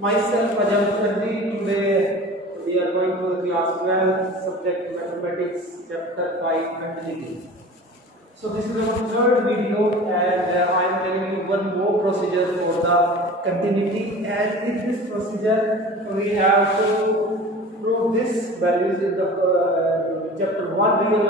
Myself Ajam Mukherjee. Today we are going to class 12, subject mathematics, chapter 5, continuity. So this is our third video, and I am telling you one more procedure for the continuity. And in this procedure, we have to prove this values in the chapter 1 real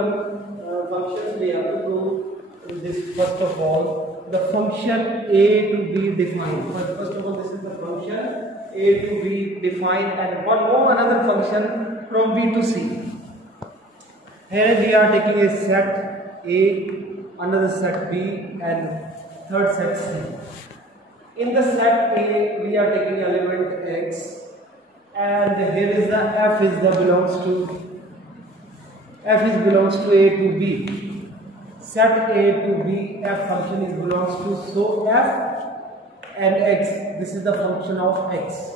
functions. We have to prove this first of all. The function a to b defined. First of all, this is the function a to b defined, and one more another function from b to c. Here we are taking a set a, another set b, and third set c. In the set a, we are taking element x, and here is the f is the belongs to a to b. Set a to b, f function is belongs to, so f and x, this is the function of x.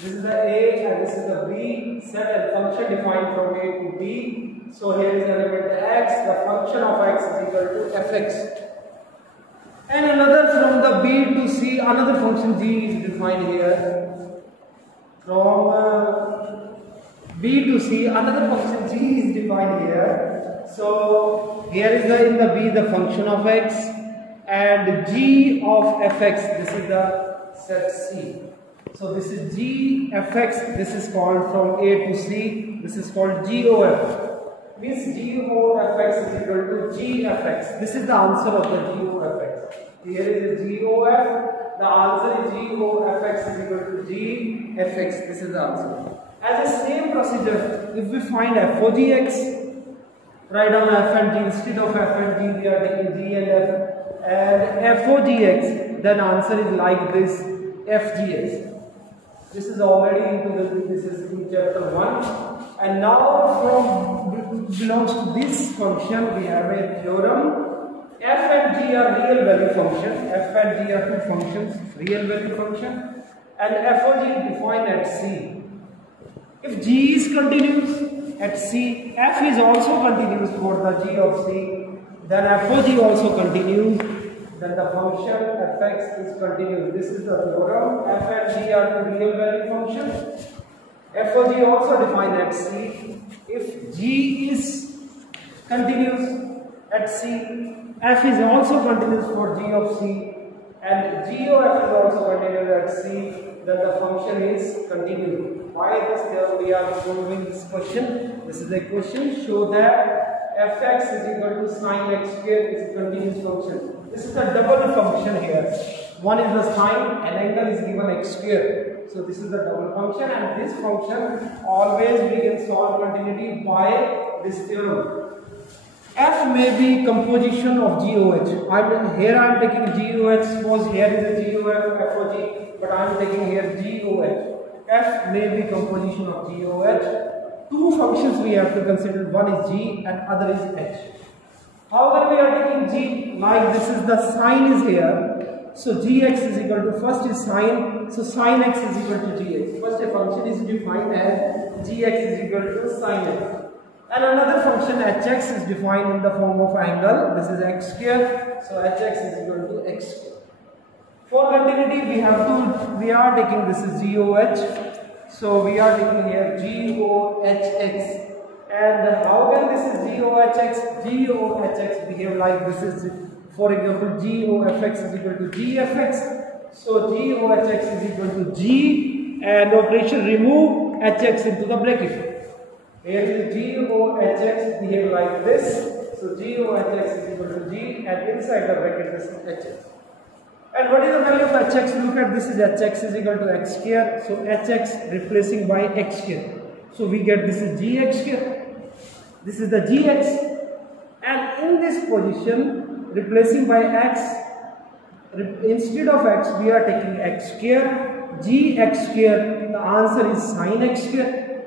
This is the a and this is the b. Set and function defined from a to b. So here is the element x, the function of x is equal to fx. And another from the b to c, another function g is defined here. From b to c, another function g is defined here. So here is in the b the function of x, and g of fx, this is the set c. So this is g fx, this is called from a to c, this is called g of f. Means g of fx is equal to g fx. This is the answer of the g of fx. Here is the g of f, the answer is g of fx is equal to g fx. This is the answer. As the same procedure, if we find f of gx, write down f and g. Instead of f and g, we are taking g and f. And f of gx, then answer is like this, f gx. This is already into this is in chapter 1. And now from belongs to this function, we have a theorem. F and g are real value function. F and g are two functions, real value function. And f of g is defined at c. If g is continuous at c, f is also continuous for the g of c, then f of g also continues, then the function fx is continuous. This is the theorem. F and g are two real value functions. F of g also defined at c. If g is continuous at c, f is also continuous for g of c, and g of f is also continuous at c, then the function is continuous. By this theorem we are solving this question. This is a question. Show that fx is equal to sine x square is a continuous function. This is a double function here. One is the sine, and angle is given x square. So this is the double function, and this function always we can solve continuity by this theorem. F may be composition of GOH. Here I am taking GOH. Suppose here is a GOF, F of G, but I am taking here GOH. F may be composition of GOH. Two functions we have to consider. One is G and other is H. However, we are taking G like this is the sine is here. So Gx is equal to, first is sine. So sine x is equal to Gx. First a function is defined as Gx is equal to sine x. And another function hx is defined in the form of angle. This is x square. So hx is equal to x square. For continuity, we are taking this is GOH. So we are taking here GOHX. And how can this is GOHX? GOHX behave like this is, for example, GOFX is equal to GFX. So GOHX is equal to G, and operation remove HX into the bracket. Here is GOHX behave like this. So GOHX is equal to G, and inside the bracket this is HX. And what is the value of hx? Look at this is hx is equal to x square. So hx replacing by x square. So we get this is gx square. This is the gx. And in this position, replacing by x, instead of x, we are taking x square, gx square. The answer is sine x square.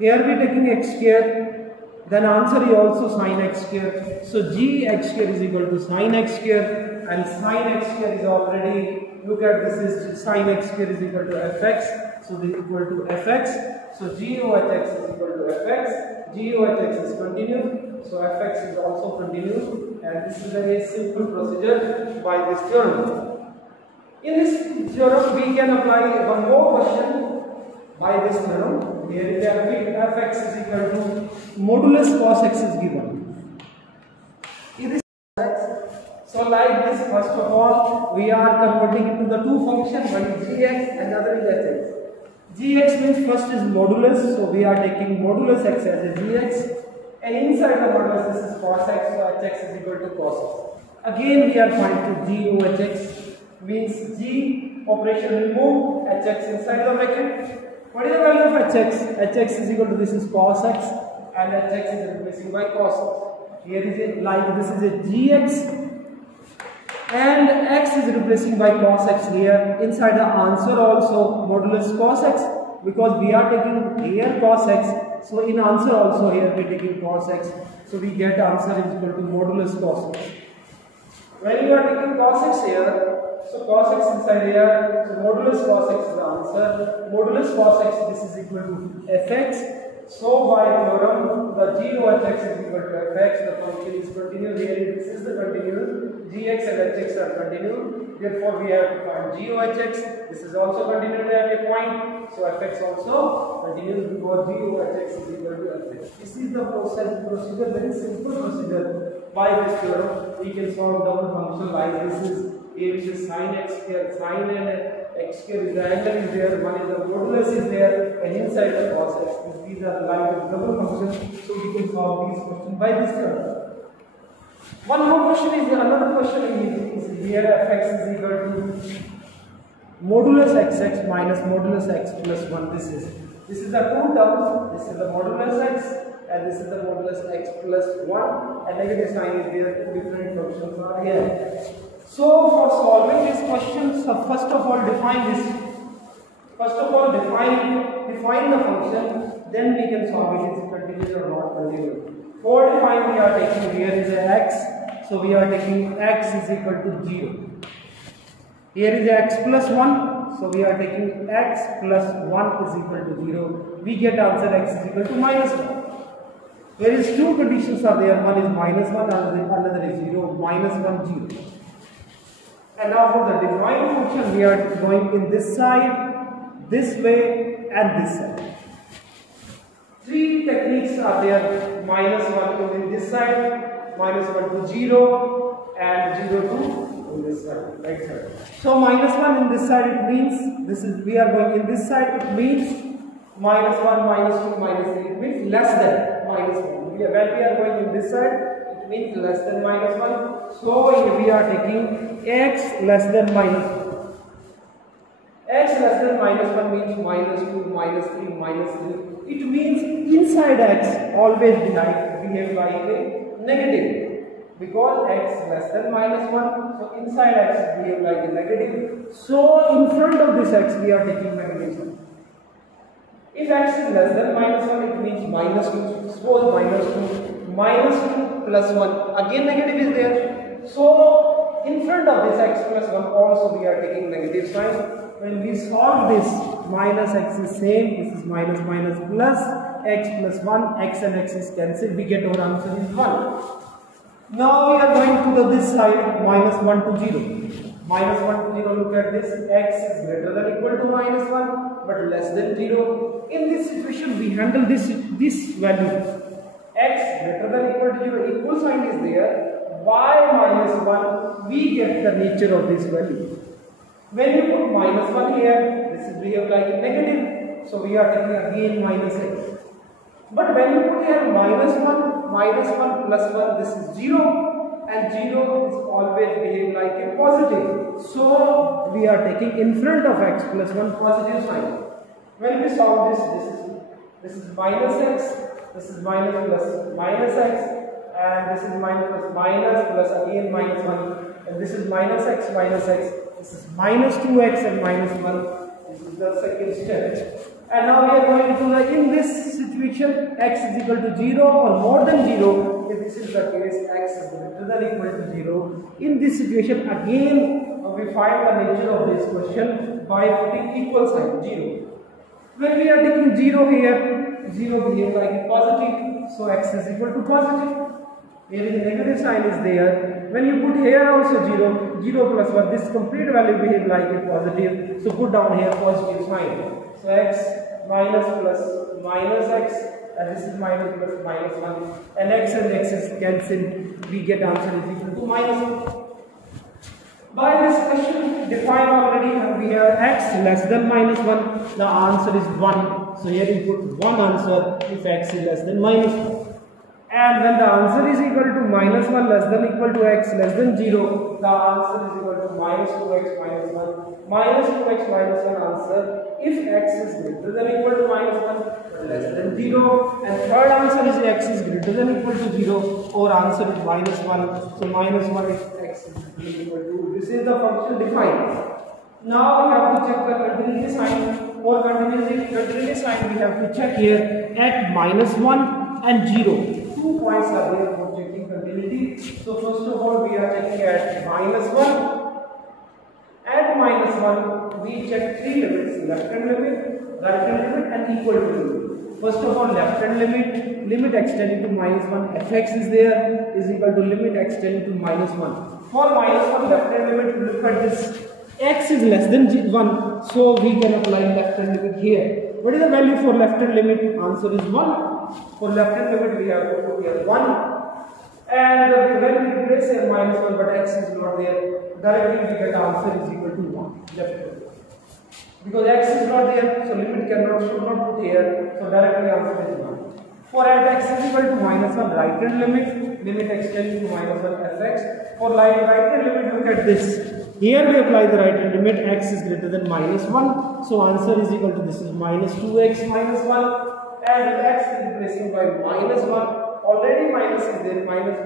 Here we are taking x square. Then answer is also sine x square. So gx square is equal to sine x square. And sine x square is already, look at this is sine x square is equal to fx. So this is equal to fx. So GOHX is equal to fx. GOHX is continuous. So fx is also continuous. And this is a very simple procedure by this theorem. In this theorem, we can apply one more question by this theorem. Here is fx is equal to modulus cos x is given. It is so like this. First of all, we are converting into the two functions. One is gx, another is hx. Gx means first is modulus, so we are taking modulus x as a gx, and inside the modulus this is cos x, so hx is equal to cos x. Again we are finding g over hx, means g operation will move hx inside the bracket. What is the value of hx? Hx is equal to, this is cos x, and hx is replacing by cos x. Here is it like this is a gx, and x is replacing by cos x here. Inside the answer also modulus cos x, because we are taking here cos x, so in answer also here we are taking cos x, so we get answer is equal to modulus cos x. When you are taking cos x here, so cos x inside here, so modulus cos x is the answer. Modulus cos x, this is equal to fx. So by theorem, the g over hx is equal to fx. The function is continuous. Here this is the continuous. Gx and hx are continuous. Therefore, we have to find g over hx. This is also continuous at a point. So fx also continues because g over hx is equal to fx. This is the procedure, very simple procedure. By this theorem, we can solve double function like this is a, which is sin x here, sin and x here is the angle is there, one is the modulus is there, and inside the cos x. These are like double functions, so we can solve these questions by this theorem. One more question is another question is here fx is equal to modulus xx minus modulus x plus 1. This is the two terms. This is the modulus x and this is the modulus x plus 1, and negative sign is there. Two different functions are here. So for solving this question, so first of all define this. First of all define the function, then we can solve it. Is it continuous or not continuous? For define, we are taking here is a x, so we are taking x is equal to 0. Here is a x plus 1, so we are taking x plus 1 is equal to 0. We get answer x is equal to minus 1. There is two conditions are there. One is minus 1, another is 0. Minus 1 0. And now for the defined function, we are going in this side, this way, and this side. Three techniques are there. Minus 1 in this side, minus 1 to 0, and 0 to in this side, right side. So minus 1 in this side, it means this is we are going in this side. It means minus 1, minus 2, minus 3. It means less than minus 1. When we are going in this side, it means less than minus 1. So we are taking x less than minus 1. X less than minus 1 means minus 2, minus 3, minus 3. It means inside x always behave like a negative, because x less than minus 1. So inside x behave like a negative. So in front of this x we are taking negative sign. If x is less than minus 1, it means minus 2. Suppose minus 2 plus 1, again negative is there. So in front of this x plus 1 also we are taking negative sign. When we solve this, minus x is same, this is minus minus plus x plus 1, x and x is cancelled, we get our answer is 1. Now we are going to this side, minus 1 to 0. Minus 1 to 0, look at this, x is greater than equal to minus 1 but less than 0. In this situation we handle this value, x greater than equal to 0, equal sign is there, y minus 1, we get the nature of this value. When you put minus 1 here, this is behave like a negative, so we are taking again minus x. But when you put here minus 1 plus 1, this is 0, and 0 is always behave like a positive. So we are taking in front of x plus 1 positive sign. When we solve this is minus x, this is minus plus minus x, and this is minus plus minus plus again minus 1, and this is minus x, this is minus 2x and minus 1. This is the second step. And now we are going to the, in this situation, x is equal to 0 or more than 0. If this is the case, x is greater than equal to 0. In this situation, again we find the nature of this question by putting equal sign 0. When we are taking 0 here, 0 behaves like a positive, so x is equal to positive. here is negative sign is there. When you put here also 0, 0 plus 1, this complete value behave like a positive. So put down here positive sign. So x minus plus minus x, and this is minus plus minus 1, and x is cancelled. We get answer is equal to minus 1. By this question defined already, we have x less than minus 1. The answer is 1. So here you put 1 answer if x is less than minus 1. And when the answer is equal to minus 1 less than equal to x less than 0, the answer is equal to minus 2x minus 1. Minus 2x minus 1 answer if x is greater than equal to minus 1 but less than 0. And third answer is x is greater than equal to 0 or answer is minus 1. So minus 1 if x is equal to. This is the function defined. Now we have to check the continuity sign. For continuity sign we have to check here at minus 1 and 0. 2 points are there for checking continuity. So first of all we are checking at minus 1. At minus 1 we check 3 limits: left hand limit, right hand limit and equal to limit. First of all, left hand limit extending to minus 1, fx is there, is equal to limit extending to minus 1. For minus 1 left hand limit, look at this, x is less than 1, so we can apply left hand limit here. What is the value for left hand limit? Answer is 1. For left hand limit we have to put here 1, and when we replace here minus 1 but x is not there, directly we get answer is equal to 1. Left hand. Because x is not there, so limit should not put here, so directly answer is 1. For at x is equal to minus 1, right hand limit extending to minus 1 fx. For right hand limit, look at this. Here we apply the right hand limit, x is greater than minus 1, so answer is equal to, this is minus 2x minus 1, and x is replacing by minus 1. Already minus is there, minus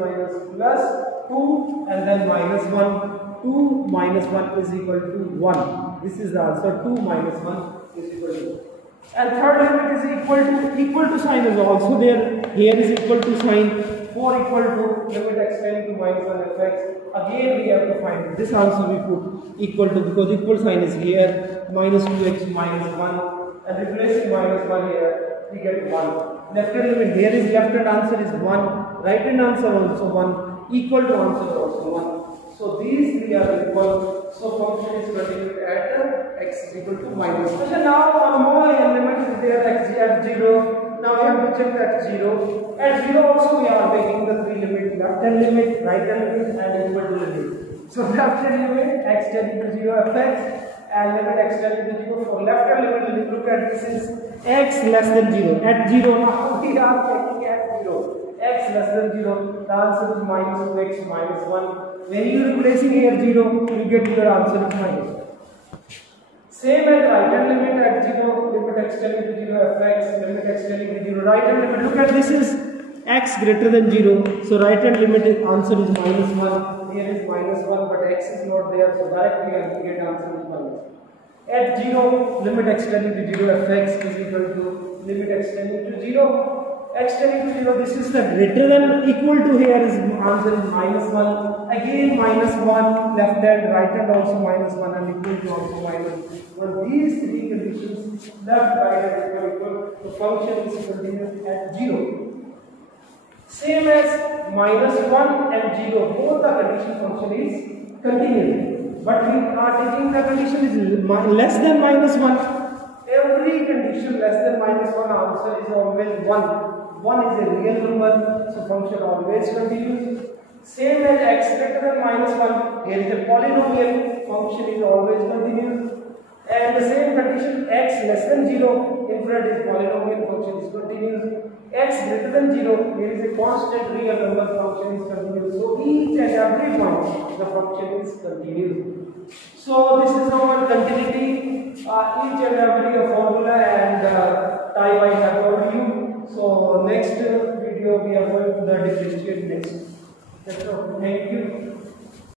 plus 2 and then minus 1. 2 minus 1 is equal to 1. This is the answer. 2 minus 1 is equal to 1. And third limit is equal to sign is also there. Here is equal to sign. For equal to limit extending to minus 1 fx. Again we have to find this answer. We put equal to, because equal sign is here. Minus 2x minus 1, and replacing minus 1 here we get 1. Left hand limit here is left hand answer is 1. Right hand answer also 1. Equal to answer also 1. So these three are equal. So function is continued at x is equal to minus 1. So now one more element is there, x at 0. Now we have to check at 0. At 0 also we are taking the three limits: left hand limit, right hand limit and equal to limit. So left hand limit x tending to 0 fx and limit x tending to 0. For left hand limit, look at this is x less than 0. At 0 now we are checking at 0. X less than 0, the answer is minus 2x minus 1. When you are replacing here 0, you get your answer is minus 1. Same as right hand limit at 0, limit extending to 0 fx, limit extending to 0. Right hand limit, look at this is x greater than 0, so right hand limit answer is minus 1. Here is minus 1, but x is not there, so directly I can get answer is minus 1. At 0, limit extending to 0 fx is equal to limit extending to 0. Extending to 0, this is the greater than equal to, here is answer is minus 1. Again minus 1, left hand, right hand also minus 1 and equal to also minus 1. These three conditions, left, right and equal, the function is continuous at 0. Same as minus 1 and 0, both the condition function is continuous. But we are taking the condition is less than minus 1. Every condition less than minus 1 answer is always 1. 1 is a real number, so function always continues. Same as x greater than minus 1, here is a polynomial, function is always continuous. And the same condition, x less than 0, in front is polynomial, function is continuous. X greater than 0, here is a constant real number, function is continuous. So each and every point, the function is continuous. So this is our continuity, each and every formula and type I have told you. So next video we are going to the differentiate next. That's all. Thank you.